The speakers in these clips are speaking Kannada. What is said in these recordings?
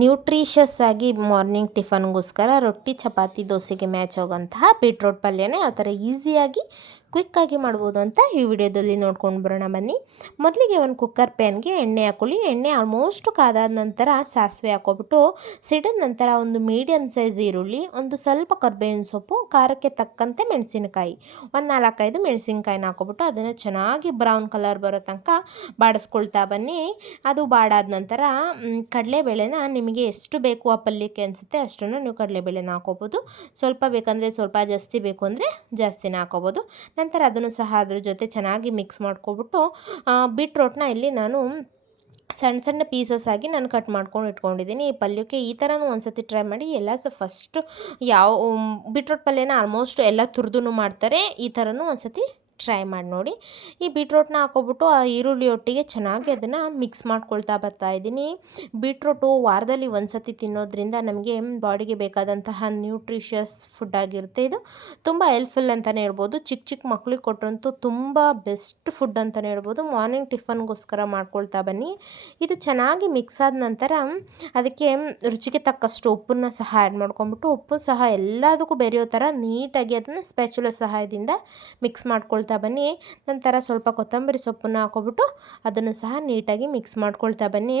ನ್ಯೂಟ್ರಿಷಿಯಸ್ ಆಗಿ ಮಾರ್ನಿಂಗ್ ಟಿಫನ್ಗೋಸ್ಕರ ರೊಟ್ಟಿ ಚಪಾತಿ ದೋಸೆಗೆ ಮ್ಯಾಚ್ ಆಗೋಂತಹ ಬೀಟ್ರೋಟ್ ಪಲ್ಯನೇ ಯಾವ ಥರ ಈಸಿಯಾಗಿ ಕ್ವಿಕ್ಕಾಗಿ ಮಾಡ್ಬೋದು ಅಂತ ಈ ವಿಡಿಯೋದಲ್ಲಿ ನೋಡ್ಕೊಂಡು ಬರೋಣ ಬನ್ನಿ. ಮೊದಲಿಗೆ ಒಂದು ಕುಕ್ಕರ್ ಪ್ಯಾನ್ಗೆ ಎಣ್ಣೆ ಹಾಕೊಳ್ಳಿ. ಎಣ್ಣೆ ಆಲ್ಮೋಸ್ಟ್ ಕಾದಾದ ನಂತರ ಸಾಸಿವೆ ಹಾಕೊಬಿಟ್ಟು ಸಿಡಿದ ನಂತರ ಒಂದು ಮೀಡಿಯಮ್ ಸೈಜ್ ಈರುಳ್ಳಿ, ಒಂದು ಸ್ವಲ್ಪ ಕರ್ಬೇವಿನ ಸೊಪ್ಪು, ಖಾರಕ್ಕೆ ತಕ್ಕಂತೆ ಮೆಣಸಿನಕಾಯಿ, ಒಂದು 4-5 ಮೆಣಸಿನ್ಕಾಯಿನ ಹಾಕೊಬಿಟ್ಟು ಅದನ್ನು ಚೆನ್ನಾಗಿ ಬ್ರೌನ್ ಕಲರ್ ಬರೋ ತನಕ ಬಾಡಿಸ್ಕೊಳ್ತಾ ಬನ್ನಿ. ಅದು ಬಾಡಾದ ನಂತರ ಕಡಲೆಬೇಳೆನ ನಿಮಗೆ ಎಷ್ಟು ಬೇಕು ಆ ಪಲ್ಯಕ್ಕೆ ಅನಿಸುತ್ತೆ ಅಷ್ಟನ್ನು ನೀವು ಕಡಲೆಬೇಳೆನ ಹಾಕೋಬೋದು. ಸ್ವಲ್ಪ ಬೇಕಂದರೆ ಸ್ವಲ್ಪ, ಜಾಸ್ತಿ ಬೇಕು ಅಂದರೆ ಜಾಸ್ತಿನ ಹಾಕೋಬೋದು. ನಂತರ ಅದನ್ನು ಸಹ ಅದ್ರ ಜೊತೆ ಚೆನ್ನಾಗಿ ಮಿಕ್ಸ್ ಮಾಡ್ಕೊಬಿಟ್ಟು ಬೀಟ್ರೋಟ್ನ ಇಲ್ಲಿ ನಾನು ಸಣ್ಣ ಸಣ್ಣ ಪೀಸಸ್ ಆಗಿ ನಾನು ಕಟ್ ಮಾಡ್ಕೊಂಡು ಇಟ್ಕೊಂಡಿದ್ದೀನಿ. ಈ ಪಲ್ಯಕ್ಕೆ ಈ ಥರನೂ ಒಂದು ಟ್ರೈ ಮಾಡಿ. ಎಲ್ಲ ಫಸ್ಟು ಯಾವ ಬೀಟ್ರೋಟ್ ಪಲ್ಯನ ಆಲ್ಮೋಸ್ಟ್ ಎಲ್ಲ ತುರಿದು ಮಾಡ್ತಾರೆ, ಈ ಥರನೂ ಒಂದು ಟ್ರೈ ಮಾಡಿ ನೋಡಿ. ಈ ಬೀಟ್ರೋಟ್ನ ಹಾಕೊಬಿಟ್ಟು ಆ ಈರುಳ್ಳಿ ಒಟ್ಟಿಗೆ ಚೆನ್ನಾಗಿ ಅದನ್ನು ಮಿಕ್ಸ್ ಮಾಡ್ಕೊಳ್ತಾ ಬರ್ತಾಯಿದ್ದೀನಿ. ಬೀಟ್ರೋಟು ವಾರದಲ್ಲಿ ಒಂದು ತಿನ್ನೋದ್ರಿಂದ ನಮಗೆ ಬಾಡಿಗೆ ಬೇಕಾದಂತಹ ನ್ಯೂಟ್ರಿಷಿಯಸ್ ಫುಡ್ ಆಗಿರುತ್ತೆ. ಇದು ತುಂಬ ಹೆಲ್ಪ್ಫುಲ್ ಅಂತಲೇ ಹೇಳ್ಬೋದು. ಚಿಕ್ಕ ಚಿಕ್ಕ ಮಕ್ಳಿಗೆ ಕೊಟ್ಟರಂತೂ ತುಂಬ ಬೆಸ್ಟ್ ಫುಡ್ ಅಂತಲೇ ಹೇಳ್ಬೋದು. ಮಾರ್ನಿಂಗ್ ಟಿಫನ್ಗೋಸ್ಕರ ಮಾಡ್ಕೊಳ್ತಾ ಬನ್ನಿ. ಇದು ಚೆನ್ನಾಗಿ ಮಿಕ್ಸ್ ಆದ ನಂತರ ಅದಕ್ಕೆ ರುಚಿಗೆ ತಕ್ಕಷ್ಟು ಉಪ್ಪನ್ನು ಸಹ ಆ್ಯಡ್ ಮಾಡ್ಕೊಂಬಿಟ್ಟು, ಉಪ್ಪು ಸಹ ಎಲ್ಲದಕ್ಕೂ ಬೆರೆಯೋ ಥರ ನೀಟಾಗಿ ಅದನ್ನು ಸ್ಪ್ಯಾಚುಲಾ ಸಹಾಯದಿಂದ ಮಿಕ್ಸ್ ಮಾಡ್ಕೊಳ್ತಾ ಬನ್ನಿ. ನಂತರ ಸ್ವಲ್ಪ ಕೊತ್ತಂಬರಿ ಸೊಪ್ಪನ್ನು ಹಾಕೊಬಿಟ್ಟು ಅದನ್ನು ಸಹ ನೀಟಾಗಿ ಮಿಕ್ಸ್ ಮಾಡ್ಕೊಳ್ತಾ ಬನ್ನಿ.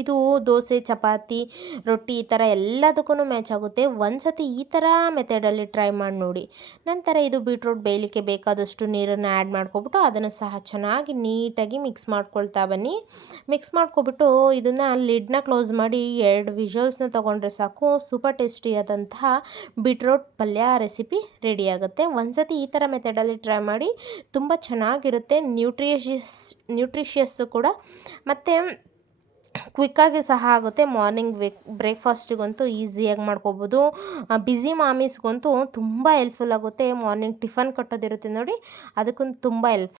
ಇದು ದೋಸೆ ಚಪಾತಿ ರೊಟ್ಟಿ ಈ ಥರ ಎಲ್ಲದಕ್ಕೂ ಮ್ಯಾಚ್ ಆಗುತ್ತೆ. ಒಂದು ಈ ಥರ ಮೆಥಡಲ್ಲಿ ಟ್ರೈ ಮಾಡಿ ನೋಡಿ. ನಂತರ ಇದು ಬೀಟ್ರೂಟ್ ಬೇಯಲಿಕ್ಕೆ ಬೇಕಾದಷ್ಟು ನೀರನ್ನು ಆ್ಯಡ್ ಮಾಡ್ಕೊಬಿಟ್ಟು ಅದನ್ನು ಸಹ ಚೆನ್ನಾಗಿ ನೀಟಾಗಿ ಮಿಕ್ಸ್ ಮಾಡ್ಕೊಳ್ತಾ ಬನ್ನಿ. ಮಿಕ್ಸ್ ಮಾಡ್ಕೊಬಿಟ್ಟು ಇದನ್ನು ಲಿಡ್ನ ಕ್ಲೋಸ್ ಮಾಡಿ 2 ವಿಷಲ್ಸ್ನ ತೊಗೊಂಡ್ರೆ ಸಾಕು. ಸೂಪರ್ ಟೇಸ್ಟಿಯಾದಂತಹ ಬೀಟ್ರೂಟ್ ಪಲ್ಯ ರೆಸಿಪಿ ರೆಡಿಯಾಗುತ್ತೆ. ಒಂದು ಈ ಥರ ಮೆಥಡಲ್ಲಿ ಟ್ರೈ ಮಾಡಿ, ತುಂಬ ಚೆನ್ನಾಗಿರುತ್ತೆ. ನ್ಯೂಟ್ರಿಷಿಯಸ್ಸು ಕೂಡ ಮತ್ತು ಕ್ವಿಕ್ಕಾಗಿ ಸಹ ಆಗುತ್ತೆ. ಮಾರ್ನಿಂಗ್ ಬ್ರೇಕ್ಫಾಸ್ಟಿಗಂತೂ ಈಸಿಯಾಗಿ ಮಾಡ್ಕೋಬೋದು. ಬ್ಯುಸಿ ಮಾಮೀಸ್ಗಂತೂ ತುಂಬ ಹೆಲ್ಪ್ಫುಲ್ ಆಗುತ್ತೆ. ಮಾರ್ನಿಂಗ್ ಟಿಫನ್ ಕಟ್ಟೋದಿರುತ್ತೆ ನೋಡಿ, ಅದಕ್ಕಂತೂ ತುಂಬ ಹೆಲ್ಪ್